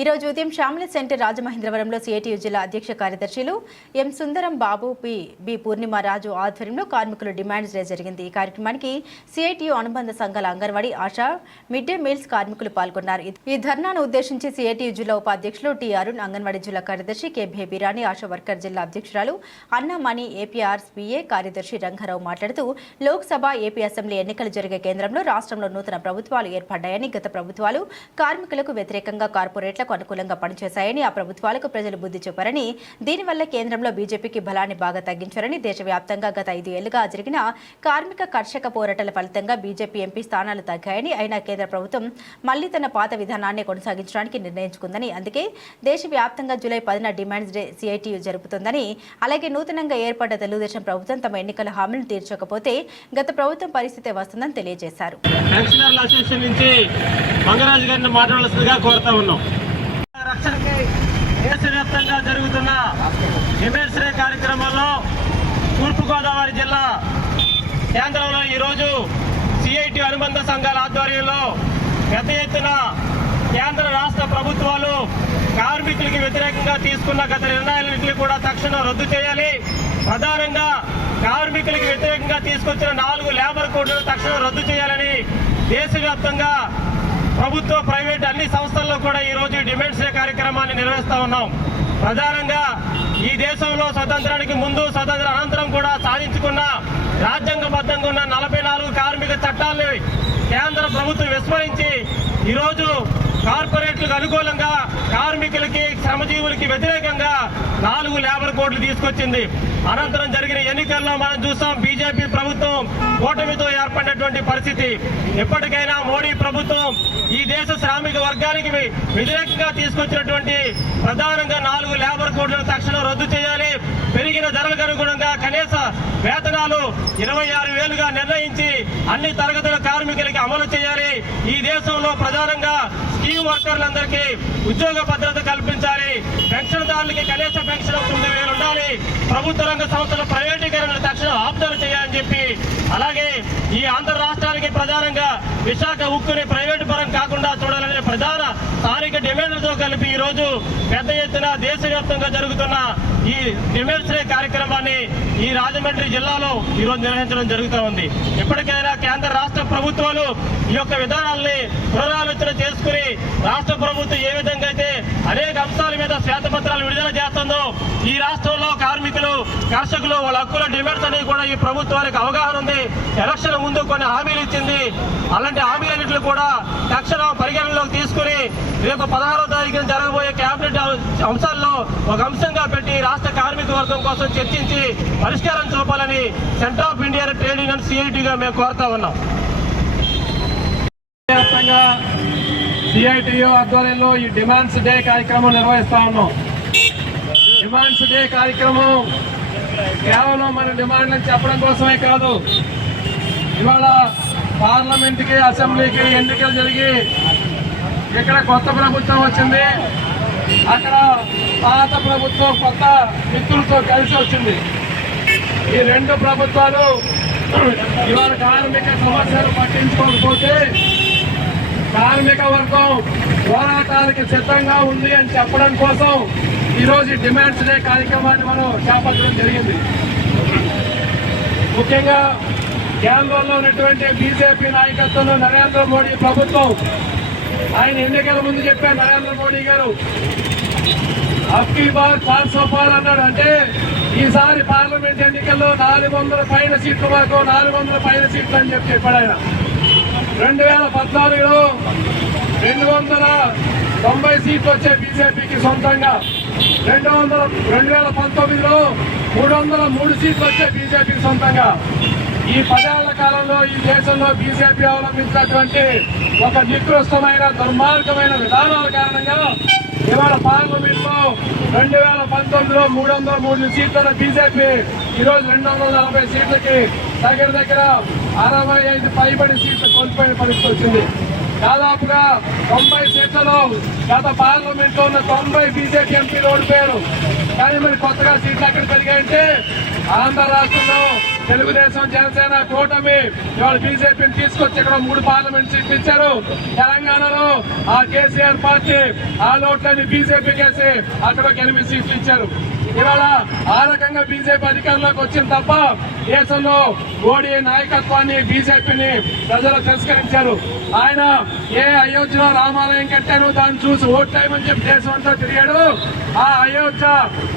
ఈరోజు ఉదయం శ్యామల సెంటర్ రాజమహేంద్రవరంలో సిఐటియు జిల్లా అధ్యక్ష కార్యదర్శులు ఎం సుందరం బాబు పి బి పూర్ణిమారాజు ఆధ్వర్యంలో కార్మికులు డిమాండ్స్ డే జరిగింది. ఈ కార్యక్రమానికి సిఐటియు అనుబంధ సంఘాల anganwadi ASHA mid day meals కార్మికులు పాల్గొన్నారు. ఈ ధర్నాను ఉద్దేశించి సిఐటియు జిల్లా ఉపాధ్యక్షులు టి అరుణ్ అంగన్వాడీ జిల్లా కార్యదర్శి కె బేబీరాణి ఆశా వర్కర్ జిల్లా అధ్యక్షురాలు అన్నమణి ఏపీఆర్స్ కార్యదర్శి రంగారావు మాట్లాడుతూ లోక్సభ ఏపీ అసెంబ్లీ ఎన్నికలు జరిగే కేంద్రంలో రాష్ట్రంలో నూతన ప్రభుత్వాలు ఏర్పడ్డాయని గత ప్రభుత్వాలు కార్మికులకు వ్యతిరేకంగా కార్పొరేట్లకు అనుకూలంగా పనిచేశాయని ఆ ప్రభుత్వాలకు ప్రజలు బుద్ధి చెప్పారని దీనివల్ల కేంద్రంలో బీజేపీకి బలాన్ని బాగా తగ్గించారని దేశవ్యాప్తంగా గత ఐదు ఏళ్ళుగా జరిగిన కార్మిక కర్షక పోరాటాల ఫలితంగా బీజేపీ ఎంపీ స్థానాలు తగ్గాయని అయినా కేంద్ర ప్రభుత్వం మళ్ళీ తన పాత విధానాన్ని కొనసాగించడానికి నిర్ణయించుకుందని అందుకే దేశవ్యాప్తంగా జూలై పదిన డిమాండ్స్ డే సిఐటియు జరుపుతుందని అలాగే నూతనంగా ఏర్పడ్డ తెలుగుదేశం ప్రభుత్వం తమ ఎన్నికల హామీలు తీర్చకపోతే గత ప్రభుత్వం పరిస్థితి వస్తుందని తెలియజేశారు. పెన్షనర్ల అసోసియేషన్ నుంచి మంగరాజు గారిని మాట్లాడాల్సిందిగా కోరుతా ఉన్నాం. రక్షణకి దేశవ్యాప్తంగా జరుగుతున్న డిమెన్స్ డే కార్యక్రమంలో తూర్పుగోదావరి జిల్లా కేంద్రంలో ఈరోజు సిఐటి అనుబంధ సంఘాల ఆధ్వర్యంలో పెద్ద ఎత్తున కేంద్ర రాష్ట్ర ప్రభుత్వాలు కార్మికులకి వ్యతిరేకంగా తీసుకున్న గత నిర్ణయాలన్నింటినీ కూడా తక్షణం రద్దు చేయాలి. ప్రధానంగా కార్మికులకి వ్యతిరేకంగా తీసుకొచ్చిన నాలుగు లేబర్ కోడ్లను తక్షణం రద్దు చేయాలని దేశవ్యాప్తంగా ప్రభుత్వ ప్రైవేట్ అన్ని సంస్థల్లో కూడా ఈరోజు డిమాండ్స్ డే కార్యక్రమాన్ని నిర్వహిస్తూ ఉన్నాం. ప్రధానంగా ఈ దేశంలో స్వతంత్రానికి ముందు స్వతంత్ర అనంతరం కూడా సాధించుకున్న రాజ్యాంగబద్ధంగా ఉన్న నలభై నాలుగు కార్మిక చట్టాలని కేంద్ర ప్రభుత్వం విస్మరించి ఈరోజు కార్పొరేట్లకు అనుకూలంగా కార్మికులకి శ్రమజీవులకి వ్యతిరేకంగా నాలుగు లేబర్ కోడ్లు తీసుకొచ్చింది. అనంతరం జరిగిన ఎన్నికల్లో మనం చూసాం బీజేపీ ప్రభుత్వం కూటమితో ఏర్పడినటువంటి పరిస్థితి. ఎప్పటికైనా మోడీ ప్రభుత్వం ఈ దేశ శ్రామిక వర్గానికి వ్యతిరేకంగా తీసుకొచ్చినటువంటి ప్రధానంగా నాలుగు లేబర్ కోడ్లను తక్షణం రద్దు చేయాలి. పెరిగిన ధరలకు అనుగుణంగా కనీస వేతనాలు ఇరవై ఆరు వేలుగా నిర్ణయించి అన్ని తరగతుల కార్మికులకి అమలు చేయాలి. ఈ దేశంలో ప్రధానంగా స్కీమ్ వర్కర్లందరికీ ఉద్యోగ భద్రత కల్పించాలి. పెన్షన్దారులకి కనీస పెన్షన్ తొమ్మిది వేలు ఉండాలి. ప్రభుత్వ రంగ సంస్థల ప్రైవేటీకరణ తక్షణం ఆప్దాలు చేయాలని చెప్పి అలాగే ఈ ఆంధ్ర రాష్ట్రానికి ప్రధానంగా విశాఖ ఉక్కుని ప్రైవేటు పరం కాకుండా చూడాలనే ప్రధాన స్థానిక డిమాండ్లతో కలిపి ఈ రోజు పెద్ద ఎత్తున దేశవ్యాప్తంగా జరుగుతున్న ఈ డిమాండ్స్ డే కార్యక్రమాన్ని ఈ రాజమండ్రి జిల్లాలో ఈ రోజు నిర్వహించడం జరుగుతూ ఉంది. ఇప్పటికైనా కేంద్ర రాష్ట్ర ప్రభుత్వాలు ఈ యొక్క విధానాల్ని పునరాలోచన చేసుకుని రాష్ట్ర ప్రభుత్వం ఏ విధంగా అయితే అనేక అంశాల మీద శ్వేతపత్రాలు విడుదల చేస్తుందో ఈ రాష్ట్రంలో కార్మికులు కర్షకులు వాళ్ళ హక్కుల డిమాండ్స్ అనేవి కూడా ఈ ప్రభుత్వానికి అవగాహన ఉంది. ఎలక్షన్ ముందు కొన్ని హామీలు ఇచ్చింది. అలాంటి హామీలన్నింటిని కూడా తక్షణం పరిగణనలోకి తీసుకుని రేపు పదహారో తారీఖున జరగబోయే కేబినెట్ అంశాల్లో ఒక అంశంగా పెట్టి రాష్ట్ర కార్మిక వర్గం కోసం చర్చించి పరిష్కారం చూపాలని centre of India trade union సిఐటిగా మేము కోరుతా ఉన్నాం. సిఐటియు ఆధ్వర్యంలో ఈ డిమాండ్స్ డే కార్యక్రమం నిర్వహిస్తా ఉన్నాం. డిమాండ్స్ డే కార్యక్రమం కేవలం మన డిమాండ్లను చెప్పడం కోసమే కాదు. ఇవాళ పార్లమెంట్కి అసెంబ్లీకి ఎన్నికలు జరిగి ఇక్కడ కొత్త ప్రభుత్వం వచ్చింది. అక్కడ పాత ప్రభుత్వం కొత్త మిత్రులతో కలిసి వచ్చింది. ఈ రెండు ప్రభుత్వాలు ఇవాళ కార్మిక సమస్యలు పట్టించుకోకపోతే కార్మిక వర్గం పోరాటానికి సిద్ధంగా ఉంది అని చెప్పడం కోసం ఈరోజు డిమాండ్స్ డే కార్యక్రమాన్ని మనం చేపట్టడం జరిగింది. ముఖ్యంగా కేంద్రంలో ఉన్నటువంటి బీజేపీ నాయకత్వంలో నరేంద్ర మోడీ ప్రభుత్వం ఆయన ఎన్నికల ముందు చెప్పారు నరేంద్ర మోడీ గారు. అబ్కి బార్ చార్ సో అన్నాడు. అంటే ఈసారి పార్లమెంట్ ఎన్నికల్లో నాలుగు వందల పైన సీట్లు వరకు నాలుగు వందల పైన సీట్లు అని చెప్పి చెప్పాడు ఆయన. రెండు వేల పద్నాలుగులో రెండు వందల తొంభై సీట్లు వచ్చే బీజేపీకి సొంతంగా. రెండు వందల రెండు వేల పంతొమ్మిదిలో మూడు వందల మూడు సీట్లు వచ్చే బీజేపీకి సొంతంగా. ఈ పదేళ్ళ కాలంలో ఈ దేశంలో బీజేపీ అవలంబించినటువంటి ఒక నికృష్టమైన దుర్మార్గమైన విధానాల కారణంగా ఇవాళ పార్లమెంట్లో రెండు వేల పంతొమ్మిదిలో మూడు వందల మూడు సీట్ల బీజేపీ ఈరోజు రెండు వందల నలభై సీట్లకి దగ్గర దగ్గర అరవై ఐదు పైబడి సీట్లు కోల్పోయిన పరిస్థితి వచ్చింది. దాదాపుగా తొంభై సీట్లలో గత పార్లమెంట్లో ఉన్న తొంభై బీజేపీ ఎంపీలు ఓడిపోయారు. కానీ మరి కొత్తగా సీట్లు ఎక్కడ పెరిగాయంటే ఆంధ్ర రాష్ట్రంలో తెలుగుదేశం జనసేన కూటమి ఇవాళ బీజేపీని తీసుకొచ్చి ఇక్కడ మూడు పార్లమెంట్ సీట్లు ఇచ్చారు. తెలంగాణలో ఆ కేసీఆర్ పార్టీ ఆ లోట్లని బీజేపీ కేసి అక్కడ ఎనిమిది సీట్లు ఇచ్చారు. ఇవాళ ఆ రకంగా బీజేపీ అధికారంలోకి వచ్చింది తప్ప దేశంలో మోడీ నాయకత్వాన్ని బీజేపీని ప్రజలు తిరస్కరించారు. ఆయన ఏ అయోధ్యలో రామాలయం కట్టారు దాన్ని చూసి ఓట్లేమని చెప్పి దేశం అంతా తిరిగాడు. ఆ అయోధ్య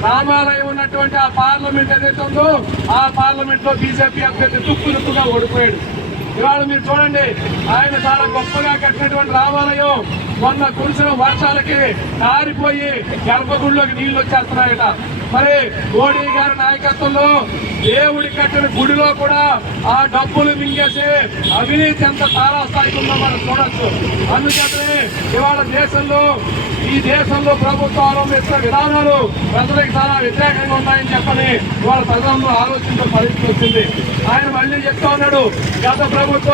రామాలయం ఉన్నటువంటి ఆ పార్లమెంట్ ఏదైతే ఉందో ఆ పార్లమెంట్లో బీజేపీ అభ్యర్థి తుక్కు తుక్కుగా ఓడిపోయాడు. ఇవాళ మీరు చూడండి ఆయన చాలా గొప్పగా కట్టినటువంటి రామాలయం మొన్న కురిసిన వర్షాలకి కారిపోయి గర్భగుడిలోకి నీళ్ళు వచ్చేస్తున్నాయట. మరి మోడీ గారి నాయకత్వంలో దేవుడి కట్టిన గుడిలో కూడా ఆ డబ్బులు మింగేసి అవినీతి ఎంత తారాస్థాయికి ఉందో మనం చూడొచ్చు. అందుకని ఇవాళ దేశంలో ఈ దేశంలో ప్రభుత్వం అవలంబిస్తున్న విధానాలు ప్రజలకు చాలా వ్యతిరేకంగా ఉన్నాయని చెప్పని ఇవాళ ప్రజలందరూ ఆలోచించిన పరిస్థితి వచ్చింది. ఆయన మళ్ళీ చెప్తా ఉన్నాడు గత ప్రభుత్వ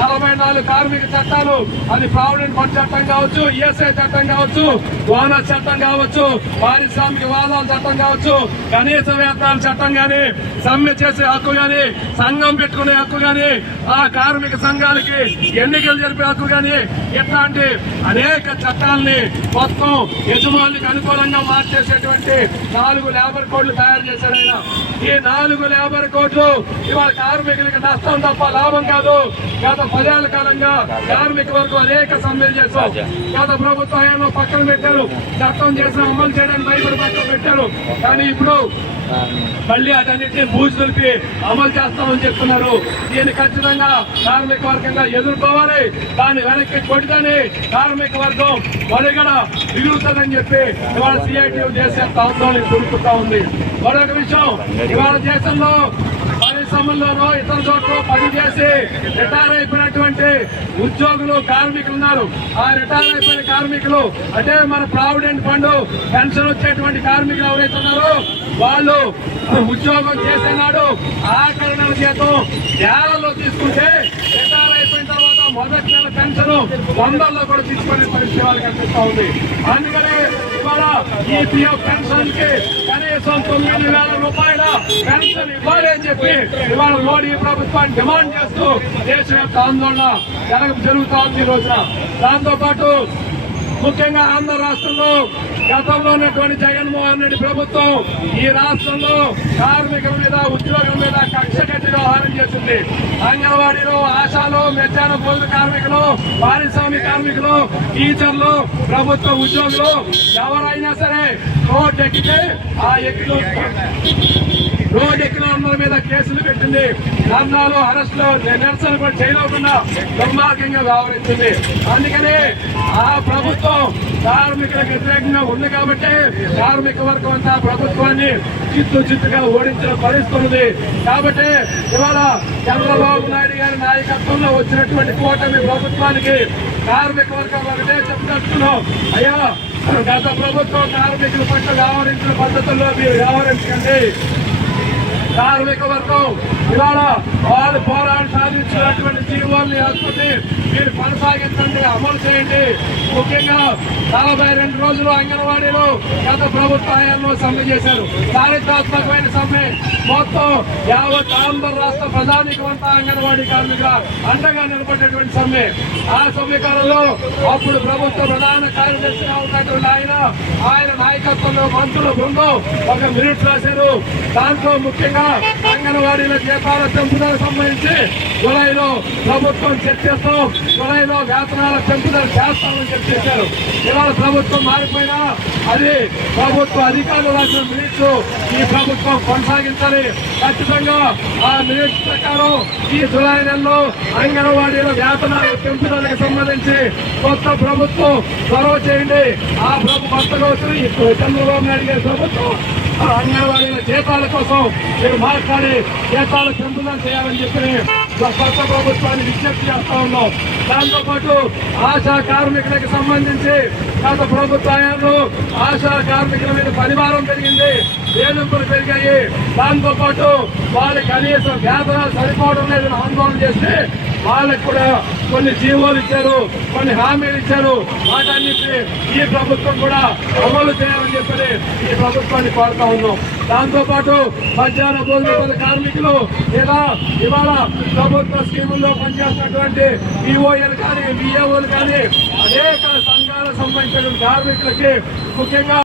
నలభై నాలుగు కార్మిక చట్టాలు అది ప్రావిడెంట్ ఫండ్ చట్టం కావచ్చు ఈఎస్ఐ చట్టం కావచ్చు బోనస్ చట్టం కావచ్చు పారిశ్రామిక వాదాల చట్టం కావచ్చు కనీస వేతనాల చట్టం కానీ సమ్మె చేసే హక్కు కానీ సంఘం పెట్టుకునే హక్కు కానీ ఆ కార్మిక సంఘాలకి ఎన్నికలు జరిపే హక్కు కానీ ఇట్లాంటి అనేక చట్టాలని మొత్తం యజమానులకు అనుకూలంగా మార్చేసేటువంటి నాలుగు లేబర్ కోడ్లు తయారు చేశారు ఆయన. ఈ నాలుగు లేబర్ కోడ్లు ఇవాళ కార్మికులకు నష్టం తప్ప లాభం కాదు. గత పదేళ్ళ కాలంగా కార్మిక వర్గం అనేక సమ్మెలు చేశారు గత ప్రభుత్వ హయాంలో పక్కన పెట్టారు. చట్టం చేసిన అమలు చేయడానికి భయపడి పక్కన పెట్టారు. కానీ ఇప్పుడు మళ్ళీ అటన్నిటిని బూజు దులిపి అమలు చేస్తామని చెప్తున్నారు. దీన్ని ఖచ్చితంగా కార్మిక వర్గంగా ఎదుర్కోవాలి. దాన్ని వెనక్కి కొట్టుదని కార్మిక వర్గం మనుగడ మిగులుతుందని చెప్పి ఇవాళ సిఐటి దేశ ఆందోళన కొడుకుతా ఉంది. మరొక విషయం ఇవాళ దేశంలో పరిశ్రమల్లోనో ఇతర చోట్ల పనిచేసి రిటైర్ అయిపోయినటువంటి ఉద్యోగులు కార్మికులు ఉన్నారు ఆ రిటైర్ అయిపోయిన కార్మికులు అంటే మన ప్రావిడెంట్ ఫండ్ పెన్షన్ వచ్చేటువంటి కార్మికులు ఎవరైతే ఉన్నారో వాళ్ళు ఉద్యోగం చేసేనాడు ఆఖరి నెల జీతం నేలలో తీసుకుంటే రిటైర్ అయిపోయిన తర్వాత మొదటి నెల పెన్షన్ వందల్లో కూడా తీసుకునే పరిస్థితి వాళ్ళు కనిపిస్తా ఉంది. అందుకనే ఇవాళ ఈ పిఎఫ్ పెన్షన్కి కనీసం తొమ్మిది వేల రూపాయల పెన్షన్ ఇవ్వాలి అని చెప్పి ఇవాళ మోడీ ప్రభుత్వాన్ని డిమాండ్ చేస్తూ దేశవ్యాప్త ఆందోళన జరగ జరుగుతా ఉంది ఈ రోజున. దాంతో పాటు ముఖ్యంగా ఆంధ్ర రాష్ట్రంలో గతంలో ఉన్నటువంటి జగన్మోహన్ రెడ్డి ప్రభుత్వం ఈ రాష్ట్రంలో కార్మికుల మీద ఉద్యోగుల మీద కక్ష కట్టి వ్యవహారం చేస్తుంది అంగన్వాడీలో ఆశాలు మధ్యాహ్న భోజన కార్మికులు పారిశ్రామిక కార్మికులు టీచర్లు ప్రభుత్వ ఉద్యోగులు ఎవరైనా సరే రోడ్ ఎక్కితే ఆ ఎక్కిలు రోడ్ ఎక్కిన మీద కేసులు పెట్టింది. ధర్నాలు అరెస్టులు నిరసన కూడా చేయకుండా దుర్మార్గంగా వ్యవహరిస్తుంది. అందుకని ఆ ప్రభుత్వం కార్మికులకు వ్యతిరేకంగా ఉంది కాబట్టి కార్మిక వర్గం అంతా ప్రభుత్వాన్ని చిత్తు చిత్తుగా ఓడించిన పరిస్థితుంది కాబట్టి ఇవాళ చంద్రబాబు నాయుడు గారి నాయకత్వంలో వచ్చినటువంటి కూటమి ప్రభుత్వానికి కార్మిక వర్గం ఒకటే చెప్తున్నాం అయ్యా గత ప్రభుత్వం కార్మికుల పట్ల వ్యవహరించిన పద్ధతుల్లో మీరు వ్యవహరించకండి. కార్మిక వర్గం. ఇవాళ వాళ్ళు పోరాటం సాధించినటువంటి జీవోల్ని హక్కుని మీరు కొనసాగించండి అమలు చేయండి. ముఖ్యంగా నలభై రెండు రోజులు అంగన్వాడీలు గత ప్రభుత్వ హయాంలో సమ్మె చేశారు. చారిత్రాత్మకమైన సమ్మె. మొత్తం యావత్ ఆంధ్ర రాష్ట్ర ప్రధానికం అంగన్వాడీ కార్మికుల అండగా నిలబడినటువంటి సమ్మె. ఆ సమ్మె కాలంలో అప్పుడు ప్రభుత్వ ప్రధాన కార్యదర్శిగా ఉన్నటువంటి ఆయన ఆయన నాయకత్వం మంత్రుల బృందం ఒక మినిట్ రాశారు. దాంట్లో ముఖ్యంగా అంగన్వాడీల జీతాల పెంపుదలకు సంబంధించి జులైలో ప్రభుత్వం చర్చిస్తాం జులైలో వేతనాల పెంపుదల చేస్తామని చర్చించారు ఇవాళ ప్రభుత్వం మారిపోయినా అది ప్రభుత్వ అధికారులు రాసిన మినిట్స్ ఈ ప్రభుత్వం కొనసాగించాలి. ఖచ్చితంగా ఆ మినిట్స్ ప్రకారం ఈ జులై నెలలో అంగన్వాడీల వేతనాల పెంపుదలకు సంబంధించి కొత్త ప్రభుత్వం చొరవ చేయండి. ఆ ప్రభు కొత్తగా వచ్చిన ఈ చంద్రబాబు నాయుడు గారి ప్రభుత్వం అంగన్వాడీల జీతాల కోసం మీరు మాట్లాడి జీతాలు పెంపుదల చేయాలని చెప్పి కొత్త ప్రభుత్వాన్ని విజ్ఞప్తి చేస్తా ఉన్నాం. దాంతో పాటు ఆశా కార్మికులకు సంబంధించి గత ప్రభుత్వాలు ఆశా కార్మికుల మీద పరివారం పెరిగింది. వేధింపులు పెరిగాయి. దాంతో పాటు వాళ్ళ కనీసం వేతనాలు సరిపోవడం లేదని ఆందోళన చేస్తే వాళ్ళకు కూడా కొన్ని జీవోలు ఇచ్చారు కొన్ని హామీలు ఇచ్చారు. వాటన్నిటిని ఈ ప్రభుత్వం కూడా అమలు చేయాలని చెప్పని ఈ ప్రభుత్వాన్ని కోరుతా ఉన్నాం. దాంతోపాటు మధ్యాహ్న భోజన కార్మికులు ఇలా ఇవాళ ప్రభుత్వ స్కీముల్లో పనిచేస్తున్నటువంటి ఈఓఎలు కానీ బిఏఓలు కానీ అనేక సంఘాలకు సంబంధించిన కార్మికులకి ముఖ్యంగా